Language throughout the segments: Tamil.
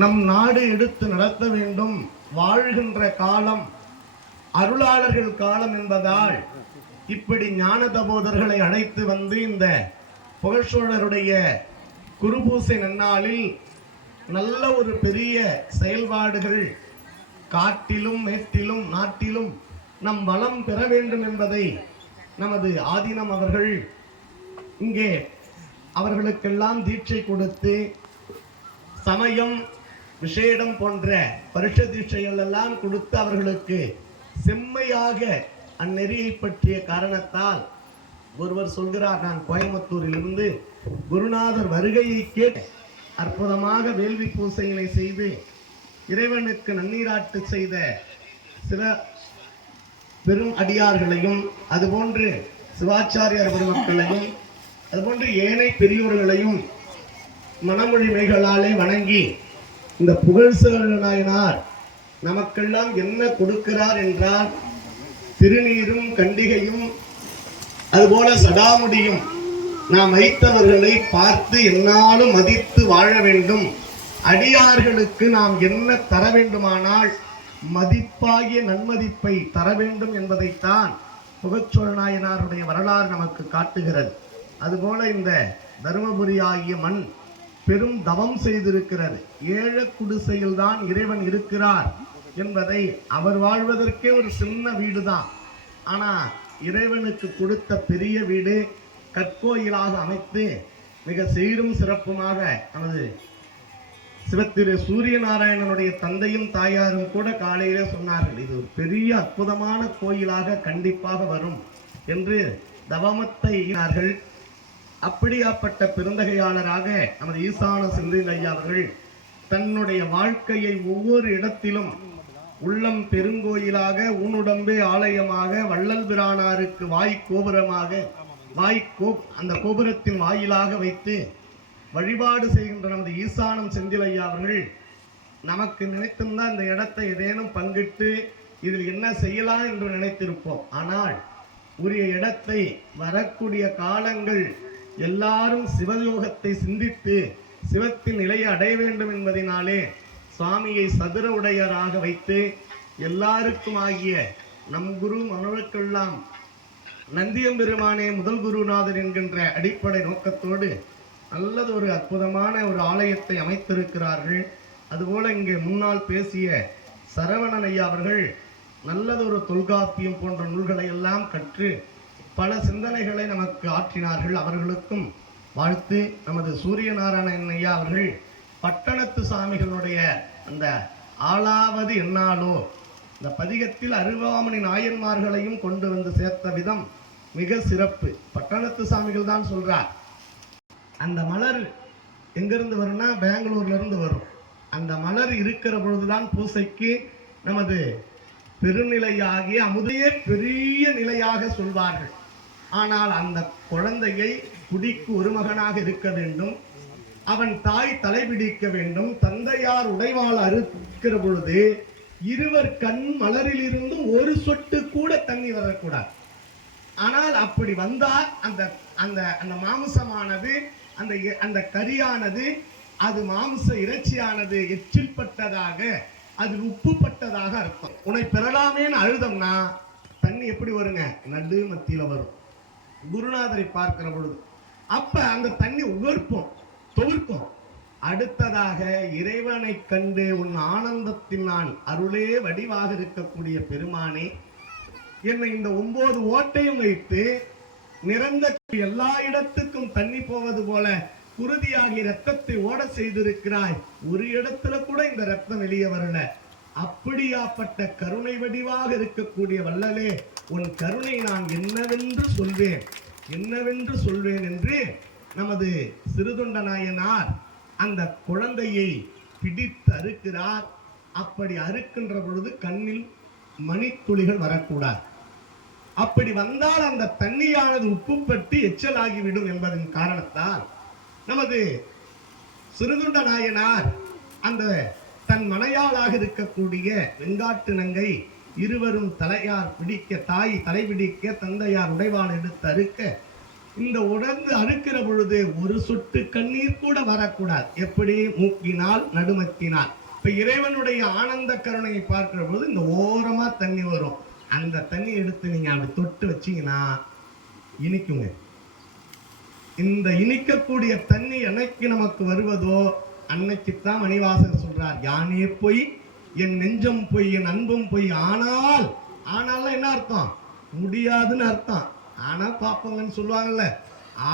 நம் நாடு எடுத்து நடத்த வேண்டும். வாழ்கின்ற காலம் அருளாளர்கள் காலம் என்பதால் இப்படி ஞான தபோதர்களை அழைத்து வந்து இந்த புகழ்சோழருடைய குருபூசை நன்னாளில் நல்ல ஒரு பெரிய செயல்பாடுகள் காட்டிலும் மேட்டிலும் நாட்டிலும் நம் வளம் பெற வேண்டும் என்பதை நமது ஆதீனம் அவர்கள் இங்கே அவர்களுக்கெல்லாம் தீட்சை கொடுத்து சமயம் விஷேடம் போன்ற பரிஷ தீட்சைகள் எல்லாம் கொடுத்து அவர்களுக்கு செம்மையாக அந்நெறியை பற்றிய காரணத்தால் ஒருவர் சொல்கிறார், நான் கோயம்புத்தூரிலிருந்து குருநாதர் வருகையை கேட்டு அற்புதமாக வேள்வி பூசைகளை செய்து இறைவனுக்கு நன்னீராட்டு செய்த சில பெரும் அடியார்களையும் அதுபோன்று சிவாச்சாரியார் பெருமக்களையும் அதுபோன்று ஏனைய பெரியோர்களையும் மனமொழிமைகளாலே வணங்கி இந்த புகழ்சோழ நாயனார் நமக்கெல்லாம் என்ன கொடுக்கிறார் என்றால் திருநீரும் கண்டிகையும் அதுபோல சடாமுடியும் நாம் வைத்தவர்களை பார்த்து என்னாலும் மதித்து வாழ வேண்டும். அடியார்களுக்கு நாம் என்ன தர வேண்டுமானால் மதிப்பாகிய நன்மதிப்பை தர வேண்டும் என்பதைத்தான் புகழ்சோழ நாயனாருடைய வரலாறு நமக்கு காட்டுகிறது. அதுபோல இந்த தருமபுரி ஆகிய மண் பெரும் தவம் செய்திருக்கிறது. ஏழ குடிசையில் தான் இறைவன் இருக்கிறார் என்பதை அவர் வாழ்வதற்கே ஒரு சின்ன வீடு தான். ஆனா இறைவனுக்கு கொடுத்த பெரிய வீடு கற்கோயிலாக அமைத்து மிக சீரும் சிறப்புமாக நமது சிவத்திரு சூரிய நாராயணனுடைய தந்தையும் தாயாரும் கூட காலையிலே சொன்னார்கள், இது ஒரு பெரிய அற்புதமான கோயிலாக கண்டிப்பாக வரும் என்று தவமத்தை அப்படியாப்பட்ட பெருந்தகையாளராக நமது ஈசான செந்தில் ஐயா அவர்கள் தன்னுடைய வாழ்க்கையை ஒவ்வொரு இடத்திலும் உள்ளம் பெருங்கோயிலாக ஊனுடம்பே ஆலயமாக வள்ளல் பிரானாருக்கு கோபுரமாக அந்த கோபுரத்தின் வாயிலாக வைத்து வழிபாடு செய்கின்ற நமது ஈசானம் செந்தில் ஐயா அவர்கள் நமக்கு நினைத்திருந்தால் இந்த இடத்தை ஏதேனும் பங்கிட்டு இதில் என்ன செய்யலாம் என்று நினைத்திருப்போம். ஆனால் உரிய இடத்தை வரக்கூடிய காலங்கள் எல்லாரும் சிவயோகத்தை சிந்தித்து சிவத்தின் நிலையை அடைய வேண்டும் என்பதனாலே சுவாமியை சதுர உடையராக வைத்து எல்லாருக்கும் ஆகிய நம் குரு மனவருக்கெல்லாம் நந்தியம்பெருமானே முதல் குருநாதர் என்கின்ற அடிப்படை நோக்கத்தோடு நல்லது ஒரு அற்புதமான ஒரு ஆலயத்தை அமைத்திருக்கிறார்கள். அதுபோல இங்கே முன்னால் பேசிய சரவணன் ஐயா அவர்கள் நல்லதொரு தொல்காப்பியம் போன்ற நூல்களை எல்லாம் கற்று பல சிந்தனைகளை நமக்கு ஆற்றினார்கள். அவர்களுக்கும் வாழ்த்து. நமது சூரிய நாராயணன் ஐயா அவர்கள் பட்டணத்து சாமிகளுடைய அந்த ஆளாவது என்னாலோ இந்த பதிகத்தில் அருவாமணி நாயன்மார்களையும் கொண்டு வந்து சேர்த்த விதம் மிக சிறப்பு. பட்டணத்து சாமிகள் தான் சொல்றார், அந்த மலர் எங்கிருந்து வரும்னா பெங்களூர்ல இருந்து வரும். அந்த மலர் இருக்கிற பொழுதுதான் பூசைக்கு நமது பெருநிலையாகிய அமுதையே பெரிய நிலையாக சொல்வார்கள். ஆனால் அந்த குழந்தையை குடிக்கு ஒரு மகனாக இருக்க வேண்டும், அவன் தாய் தலைபிடிக்க வேண்டும், தந்தையார் உடைவாள் அறுக்கிற பொழுது இருவர் கண் மலரில் இருந்தும் ஒரு சொட்டு கூட தண்ணி வரக்கூடாது. ஆனால் அப்படி வந்தால் அந்த அந்த அந்த மாம்சமானது அந்த அந்த கரியானது அது மாம்ச இறைச்சியானது எச்சில் பட்டதாக அது உப்பு பட்டதாக அர்த்தம். உன்னை பெறலாமேன்னு அழுதம்னா தண்ணி எப்படி வருங்க? நடு மத்தியில வரும். குருநாதரை பார்க்கிற பொழுது அப்ப அந்த தண்ணி உகர்ப்போம் தவிர்க்கும். அடுத்ததாக இறைவனை கண்டு உன் ஆனந்தத்தில் நான் அருளே வடிவாக இருக்கக்கூடிய பெருமானே, என்னை இந்த 9 ஓட்டையும் வைத்து நிறந்த எல்லா இடத்துக்கும் தண்ணி போவது போல குருதியாகி ரத்தத்தை ஓட செய்திருக்கிறாய். ஒரு இடத்துல கூட இந்த ரத்தம் வெளியே வரல. அப்படியாப்பட்ட கருணை வடிவாக இருக்கக்கூடிய வள்ளலே, உன் கருணை நான் என்னவென்று சொல்வேன் என்று நமது சிறுதொண்ட நாயனார் அந்த குழந்தையை பிடித்து அறுக்கிறார். அப்படி அறுக்கின்ற பொழுது கண்ணில் மணித்துளிகள் வரக்கூடாது. அப்படி வந்தால் அந்த தண்ணியானது உப்பு பட்டு எச்சலாகிவிடும் என்பதன் காரணத்தால் நமது சிறுதொண்ட நாயனார் அந்த தன் மனையாளாக இருக்கக்கூடிய வெங்காட்டு நங்கை இருவரும் தலையார் பிடிக்க, தாய் தலை பிடிக்க, தந்தையார் உடைவாள் எடுத்து அறுக்க இந்த உடந்து அறுக்கிற பொழுது ஒரு சொட்டு கண்ணீர் கூட வரக்கூடாது. எப்படி? மூக்கினால், நடுமத்தினால். இப்ப இறைவனுடைய ஆனந்த கருணையை பார்க்கிற பொழுது இந்த ஓரமா தண்ணி வரும். அந்த தண்ணி எடுத்து நீங்க அப்படி தொட்டு வச்சீங்கன்னா இனிக்குங்க. இந்த இனிக்கக்கூடிய தண்ணி என்னைக்கு நமக்கு வருவதோ அன்னைக்குத்தான் மணிவாசகர் சொல்றார், யானே பொய் என் நெஞ்சம் பொய் என் அன்பும் பொய். ஆனால் என்ன அர்த்தம்? முடியாதுன்னு அர்த்தம். ஆனா பாப்பங்கன்னு சொல்லுவாங்கல்ல.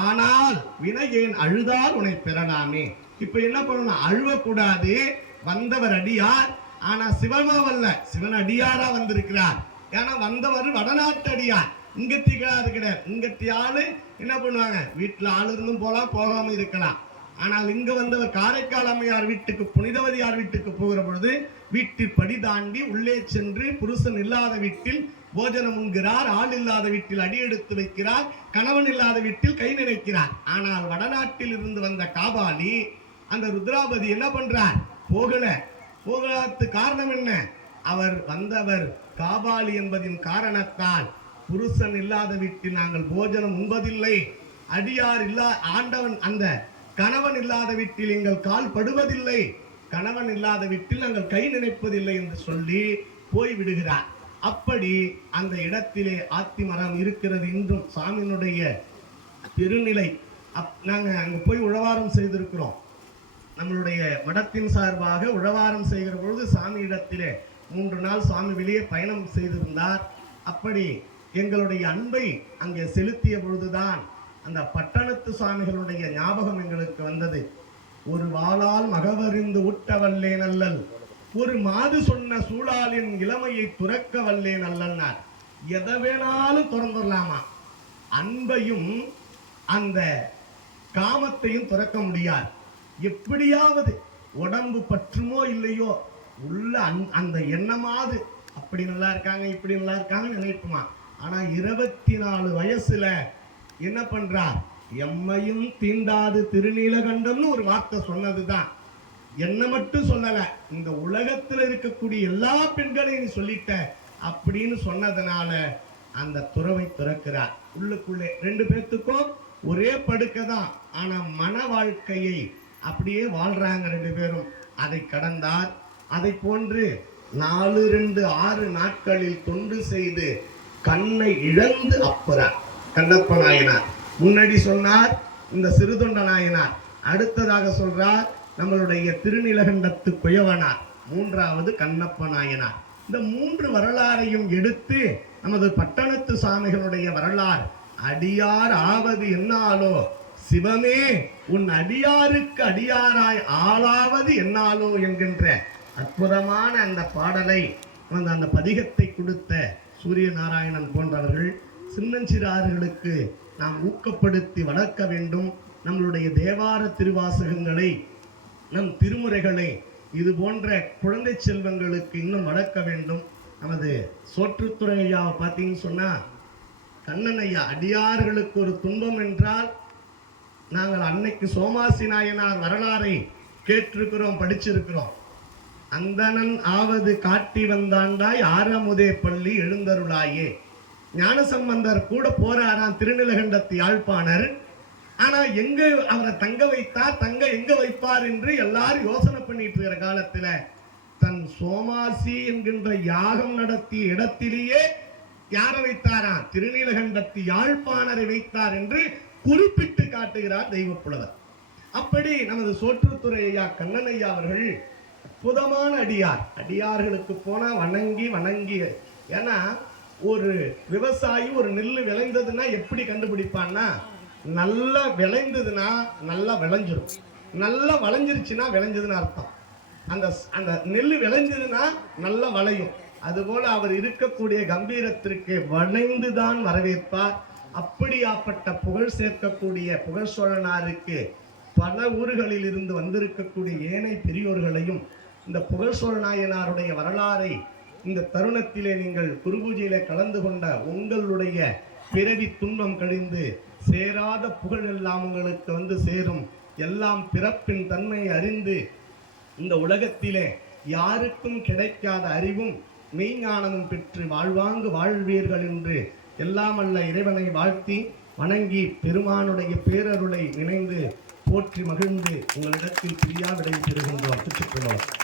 ஆனால் வினையேன் அழுதால் உன்னை பெறலாமே. இப்ப என்ன பண்ணணும்? அழுவக்கூடாது. வந்தவர் அடியார், ஆனா சிவமாவல்ல, சிவன் அடியாரா வந்திருக்கிறார். ஏன்னா வந்தவர் வடநாட்டு அடியார், இங்கத்திக்காது கிடையாது. இங்கத்தி ஆளு என்ன பண்ணுவாங்க? வீட்டுல ஆளு இருந்தும் போலாம், போகாம இருக்கலாம். ஆனால் இங்க வந்தவர் காரைக்கால் அம்மையார் வீட்டுக்கு, புனிதவதியார் வீட்டுக்கு போகிற பொழுது வீட்டில் படி தாண்டி உள்ளே சென்று புருஷன் இல்லாத வீட்டில் போஜனம் உண்கிறார், ஆள் இல்லாத வீட்டில் அடி எடுத்து வைக்கிறார், கணவன் இல்லாத வீட்டில் கை நினைக்கிறார். ஆனால் வடநாட்டில் இருந்து வந்த காபாலி அந்த ருத்ராபதி என்ன பண்றார்? போகலாத்து காரணம் என்ன? அவர் வந்தவர் காபாலி என்பதின் காரணத்தால் புருஷன் இல்லாத வீட்டில் நாங்கள் போஜனம் உண்பதில்லை, அடியார் இல்லா ஆண்டவன் அந்த கணவன் இல்லாத வீட்டில் எங்கள் கால் படுவதில்லை, கணவன் இல்லாத வீட்டில் நாங்கள் கை நினைப்பதில்லை என்று சொல்லி போய் விடுகிறார். அப்படி அந்த இடத்திலே ஆத்திமரம் இருக்கிறது. இன்றும் சாமியினுடைய திருநிலை. நாங்க அங்க போய் உழவாரம் செய்திருக்கிறோம். நம்மளுடைய மடத்தின் சார்பாக உழவாரம் செய்கிற பொழுது சாமி இடத்திலே 3 நாள் சுவாமி வெளியே பயணம் செய்திருந்தார். அப்படி எங்களுடைய அன்பை அங்கே செலுத்திய பொழுதுதான் அந்த பட்டணத்து சுவாமிகளுடைய ஞாபகம் எங்களுக்கு வந்தது. ஒரு வாளால் மகவறிந்து ஊட்டவல்லேன் அல்லல், ஒரு மாது சொன்ன சூழாலின் இளமையை துறக்க வல்லேன் அல்லன்னார். எதை வேணாலும் துறந்துடலாமா, அன்பையும் அந்த காமத்தையும் துறக்க முடியாது. எப்படியாவது உடம்பு பற்றுமோ இல்லையோ உள்ள அந்த எண்ணமாவது அப்படி நல்லா இருக்காங்க இப்படி நல்லா இருக்காங்க நினைப்புமா. ஆனா 24 வயசுல என்ன பண்றார்? எம்மையும் தீண்டாது திருநீலகண்டம்னு ஒரு வார்த்தை சொன்னதுதான். என்ன மட்டும் சொல்லல, இந்த உலகத்துல இருக்கக்கூடிய எல்லா பெண்களையும் நீ சொல்லிட்ட அப்படின்னு சொன்னதுனால அந்த துறவை துறக்கிறார். உள்ளுக்குள்ளே 2 பேர்த்துக்கும் ஒரே படுக்கை தான், ஆனா மன வாழ்க்கையை அப்படியே வாழ்றாங்க 2 பேரும். அதை கடந்தார். அதை போன்று 4-2-6 நாட்களில் தொண்டு செய்து கண்ணை இழந்து அப்புறார் கண்ணப்ப நாயனார். முன்னாடி சொன்னார் இந்த சிறுதொண்ட நாயனார், அடுத்ததாக சொல்றார் நம்மளுடைய திருநீலகண்டத்து குயவனார், 3வது கண்ணப்ப நாயனார். இந்த 3 வரலாறையும் எடுத்து நமது பட்டணத்து சாமிகளுடைய வரலாறு, அடியார் ஆவது என்னாலோ சிவமே உன் அடியாருக்கு அடியாராய் ஆளாவது என்னாலோ என்கின்ற அற்புதமான அந்த பாடலை அந்த பதிகத்தை கொடுத்த சூரிய நாராயணன் போன்றவர்கள் சின்னஞ்சிறார்களுக்கு நாம் ஊக்கப்படுத்தி வளர்க்க வேண்டும். நம்மளுடைய தேவார திருவாசகங்களை, நம் திருமுறைகளை இது போன்ற குழந்தை செல்வங்களுக்கு இன்னும் வளர்க்க வேண்டும். நமது சோற்றுத்துறை ஐயாவை பார்த்தீங்கன்னு சொன்னா, கண்ணன் ஐயா அடியார்களுக்கு ஒரு துன்பம் என்றால் நாங்கள் அன்னைக்கு சோமாசி நாயனார் வரலாறை கேட்டிருக்கிறோம், படிச்சிருக்கிறோம். அந்தணன் ஆவது காட்டி வந்தாண்டாய் ஆரமுதே பள்ளி எழுந்தருளாயே. ஞானசம்பந்தர் கூட போறாராம் திருநீலகண்டத்து யாழ்ப்பாணர். ஆனா எங்க அவரை தங்க வைத்தார், தங்க எங்க வைப்பார் என்று எல்லாரும் யோசனை பண்ணிட்டு இருக்கிற காலத்துல தன் சோமாசி என்கின்ற யாகம் நடத்திய இடத்திலேயே யாரை வைத்தாராம்? திருநீலகண்டத்து யாழ்ப்பாணரை வைத்தார் என்று குறிப்பிட்டு காட்டுகிறார் தெய்வப்புலவர். அப்படி நமது சோற்றுத்துறை ஐயா கண்ணன் ஐயா அவர்கள் அற்புதமான அடியார். அடியார்களுக்கு போனா வணங்கி வணங்கி. ஏன்னா ஒரு விவசாயி ஒரு நெல் விளைந்ததுன்னா எப்படி கண்டுபிடிப்பான்னா, நல்லா விளைந்ததுன்னா நல்லா விளைஞ்சிரும், நல்லா விளைஞ்சிருச்சுன்னா விளைஞ்சதுன்னு அர்த்தம். அந்த அந்த நெல் விளைஞ்சதுன்னா நல்லா விளையும். அதுபோல அவர் இருக்கக்கூடிய கம்பீரத்திற்கு வளைந்துதான் வரவேற்பார். அப்படியாப்பட்ட புகழ் சேர்க்கக்கூடிய புகழ் சோழனாருக்கு பல ஊர்களில் இருந்து வந்திருக்கக்கூடிய ஏனை பெரியோர்களையும் இந்த புகழ் சோழ நாயனாருடைய வரலாறை இந்த தருணத்திலே நீங்கள் குருபூஜையில கலந்து கொண்ட உங்களுடைய பிறவி துன்பம் கழிந்து சேராத புகழ் எல்லாம் உங்களுக்கு வந்து சேரும். எல்லாம் பிறப்பின் தன்மையை அறிந்து இந்த உலகத்திலே யாருக்கும் கிடைக்காத அறிவும் மெய்ஞானமும் பெற்று வாழ்வாங்கு வாழ்வீர்கள் என்று எல்லாம் அல்ல இறைவனை வாழ்த்தி வணங்கி பெருமானுடைய பேரருளை நினைந்து போற்றி மகிழ்ந்து உங்களிடத்தில் பிரியா விடை பெறுகின்றோம். திருச்சிற்றம்பலம்.